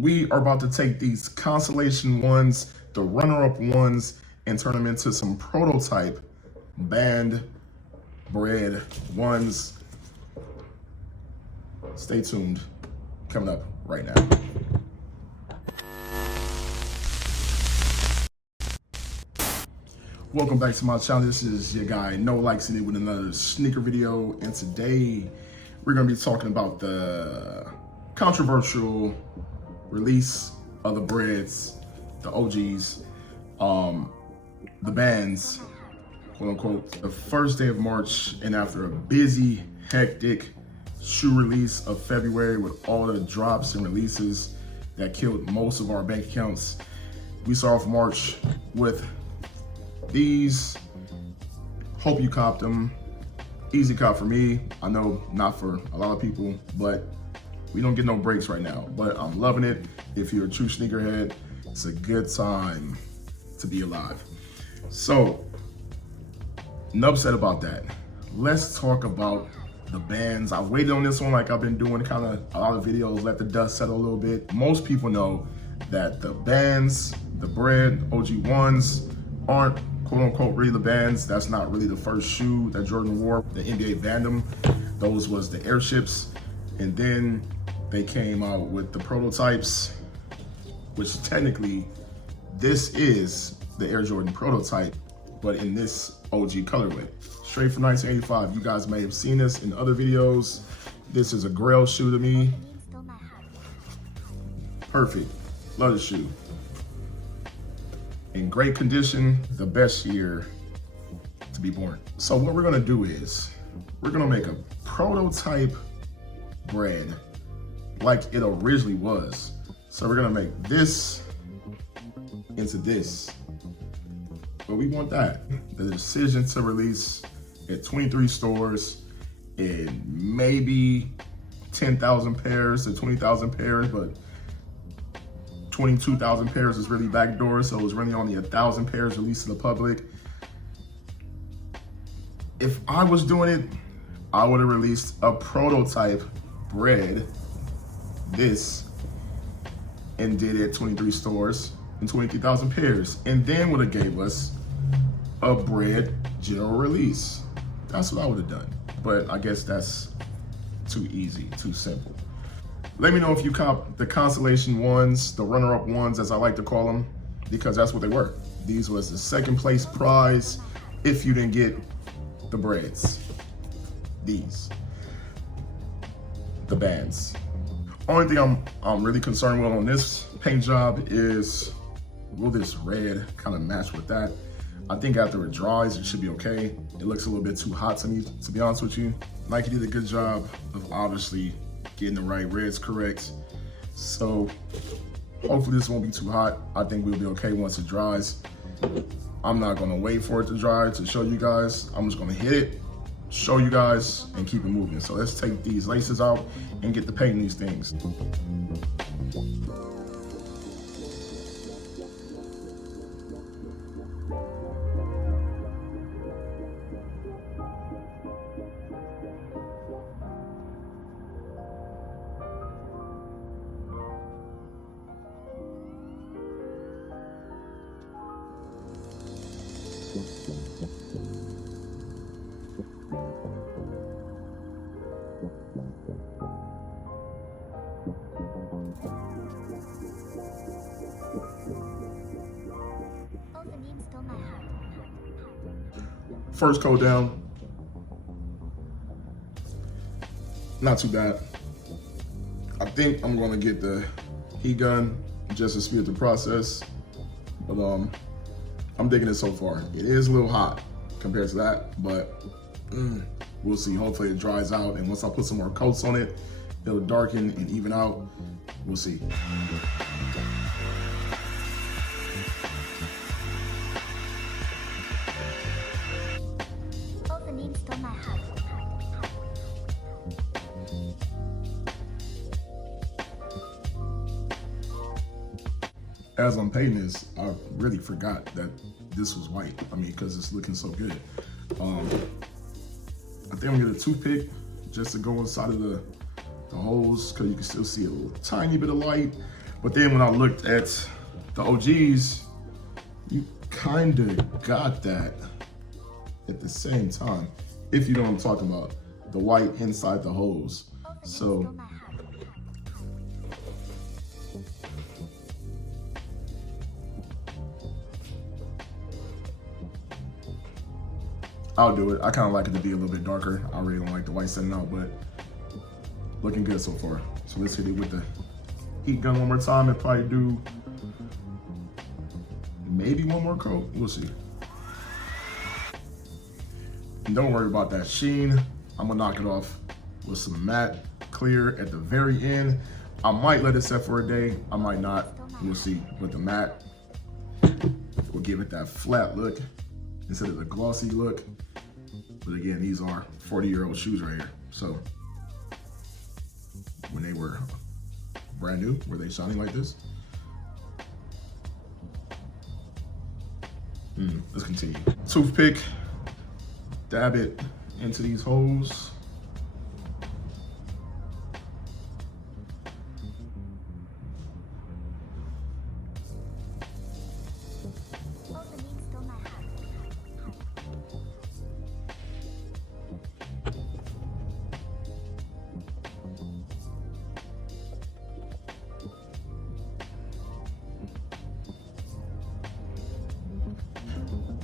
We are about to take these consolation ones, the runner-up ones, and turn them into some prototype banned bread ones. Stay tuned. Coming up right now. Welcome back to my channel. This is your guy No Likes It with another sneaker video, and today we're going to be talking about the controversial release of the breads, the OGs, the bands, quote unquote, the first day of March, and after a busy, hectic shoe release of February with all the drops and releases that killed most of our bank accounts, we saw off March with these. Hope you copped them. Easy cop for me. I know not for a lot of people, but we don't get no breaks right now. But I'm loving it. If you're a true sneakerhead, it's a good time to be alive. So, enough said about that. Let's talk about the bands. I waited on this one like I've been doing kind of a lot of videos, let the dust settle a little bit. Most people know that the bands, the bread, OG ones, aren't quote unquote really the bands. That's not really the first shoe that Jordan wore. The NBA banned them. Those was the airships. And then they came out with the prototypes, which technically this is the Air Jordan prototype, but in this OG colorway. Straight from 1985. You guys may have seen this in other videos. This is a grail shoe to me. Perfect. Love the shoe. In great condition, the best year to be born. So what we're gonna do is, we're gonna make a prototype bread like it originally was. So we're gonna make this into this. But we want that. The decision to release at 23 stores in maybe 10,000 pairs to 20,000 pairs, but 22,000 pairs is really backdoor, so it was really only 1,000 pairs released to the public. If I was doing it, I would have released a prototype bread, this, and did it at 23 stores and 23,000 pairs, and then would have gave us a bread general release. That's what I would have done. But I guess that's too easy, too simple. Let me know if you cop the consolation ones, the runner-up ones, as I like to call them, because that's what they were. These was the second place prize if you didn't get the breads. These, the bands. Only thing I'm really concerned with on this paint job is, will this red kind of match with that? I think after it dries, it should be okay. It looks a little bit too hot to me, to be honest with you. Nike did a good job of obviously getting the right reds correct. So hopefully this won't be too hot. I think we'll be okay once it dries. I'm not gonna wait for it to dry to show you guys. I'm just gonna hit it, show you guys, and keep it moving. So let's take these laces out and get to painting these things. First coat down, not too bad. I think I'm gonna get the heat gun just to speed up the process, but I'm digging it so far. It is a little hot compared to that, but we'll see. Hopefully it dries out, and once I put some more coats on it, it'll darken and even out. We'll see. As I'm painting this, I really forgot that this was white. I mean, because it's looking so good. I think I'm gonna get a toothpick just to go inside of the holes, because you can still see a little tiny bit of light. But then when I looked at the OGs, you kind of got that at the same time, if you know what I'm talking about. The white inside the holes. So I'll do it. I kind of like it to be a little bit darker. I really don't like the white setting out, but looking good so far. So let's hit it with the heat gun one more time and probably do maybe one more coat. We'll see. And don't worry about that sheen. I'm gonna knock it off with some matte clear at the very end. I might let it set for a day. I might not. We'll see. With the matte, we'll give it that flat look instead of the glossy look. But again, these are 40-year-old shoes right here. So when they were brand new, were they shining like this? Let's continue. Toothpick, dab it into these holes.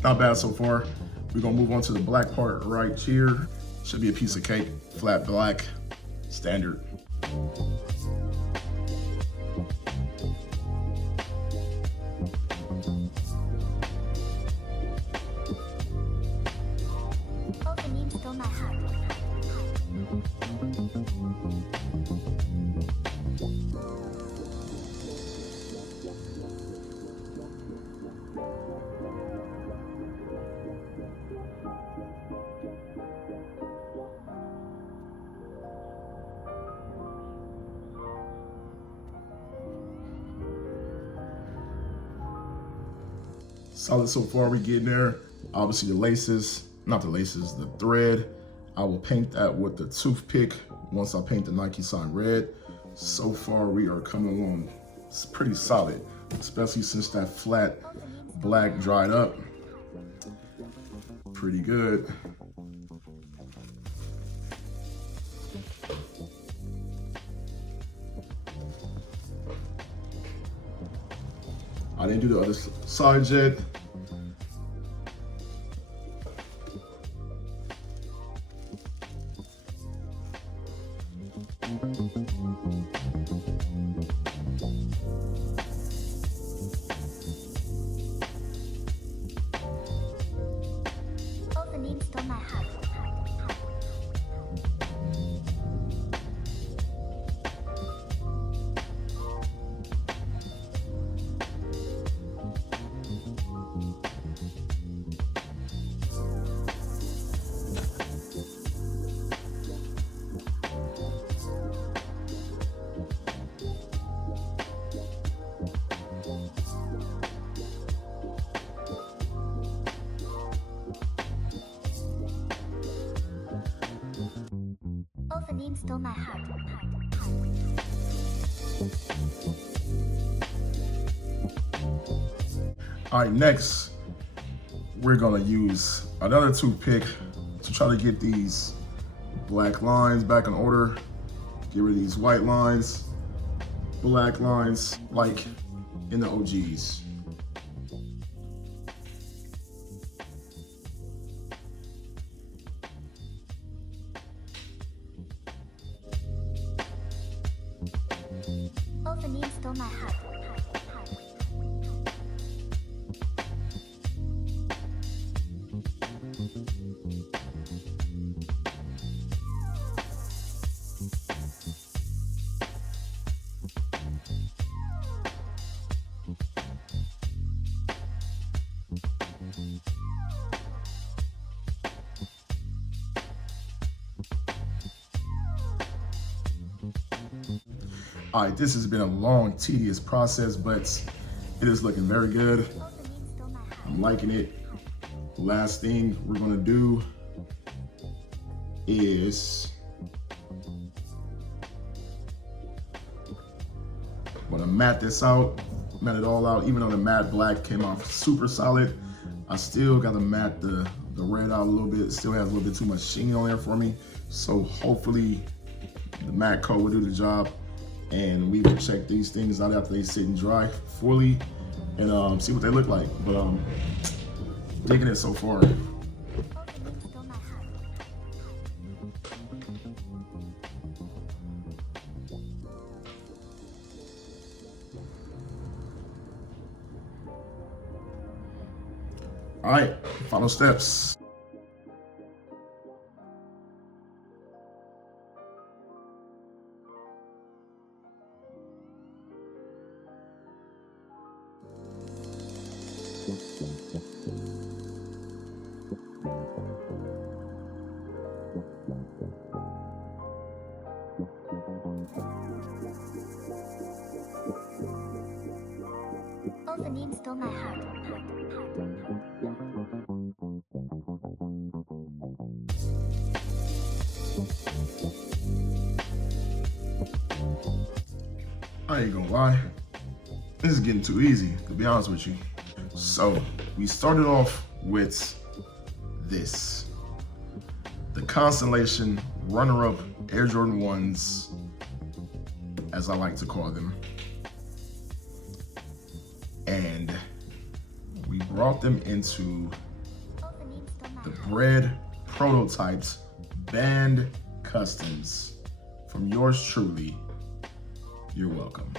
Not bad so far. We're gonna move on to the black part right here. Should be a piece of cake, flat black, standard. Solid so far, we getting there. Obviously the laces, not the laces, the thread. I will paint that with the toothpick once I paint the Nike sign red. So far we are coming along. It's pretty solid, especially since that flat black dried up. Pretty good. I didn't do the other side yet. Stole my heart. All right, next, we're gonna use another toothpick to try to get these black lines back in order. Get rid of these white lines, black lines, like in the OGs. Both the names stole my heart. All right, this has been a long, tedious process, but it is looking very good. I'm liking it. Last thing we're gonna do is I'm gonna mat this out, mat it all out. Even though the matte black came off super solid, I still gotta mat the red out a little bit. It still has a little bit too much sheen on there for me. So hopefully the matte coat will do the job, and we will check these things out after they sit and dry fully and see what they look like. But digging it so far. All right, final steps. All the names stole my heart. I ain't gonna lie, this is getting too easy, to be honest with you. So we started off with this, the Constellation runner-up Air Jordan 1s, as I like to call them. And we brought them into the Bread Prototypes Banned Customs from yours truly. You're welcome.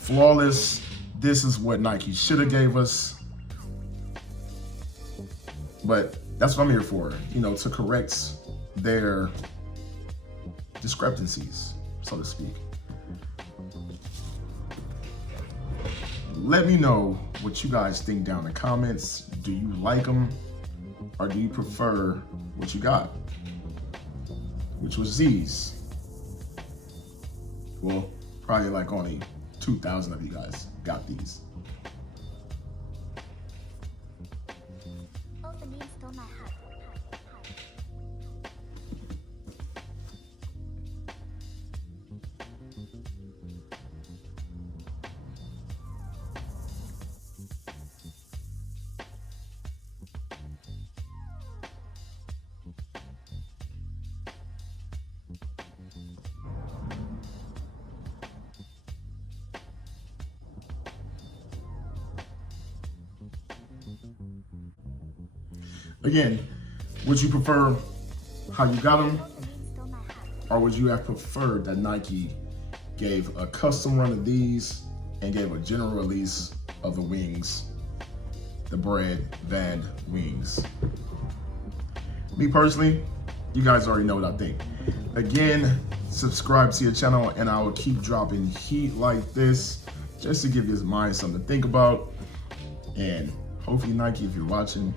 Flawless. This is what Nike should have gave us. But that's what I'm here for, you know, to correct their discrepancies, so to speak. Let me know what you guys think down in the comments. Do you like them, or do you prefer what you got, which was these? Well, probably like only 2,000 of you guys got these. All the names stole my heart. Again, would you prefer how you got them, or would you have preferred that Nike gave a custom run of these and gave a general release of the wings, the Bread Banned wings? Me personally, you guys already know what I think. Again, subscribe to your channel and I will keep dropping heat like this just to give your mind something to think about. And hopefully Nike, if you're watching,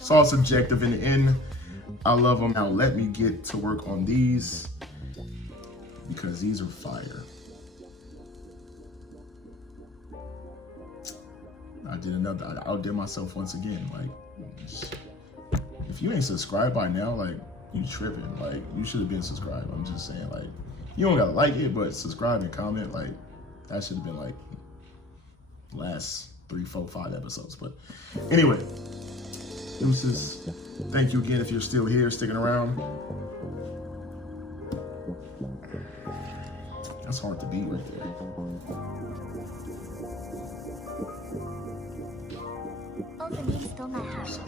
it's all subjective in the end. I love them. Now let me get to work on these because these are fire. I outdid myself once again. Like, if you ain't subscribed by now, like, you tripping. Like, you should have been subscribed. I'm just saying, like, you don't gotta like it, but subscribe and comment. Like, that should have been like last 3, 4, 5 episodes. But anyway, deuces. Thank you again if you're still here, sticking around. That's hard to beat right there. All the names stole my heart.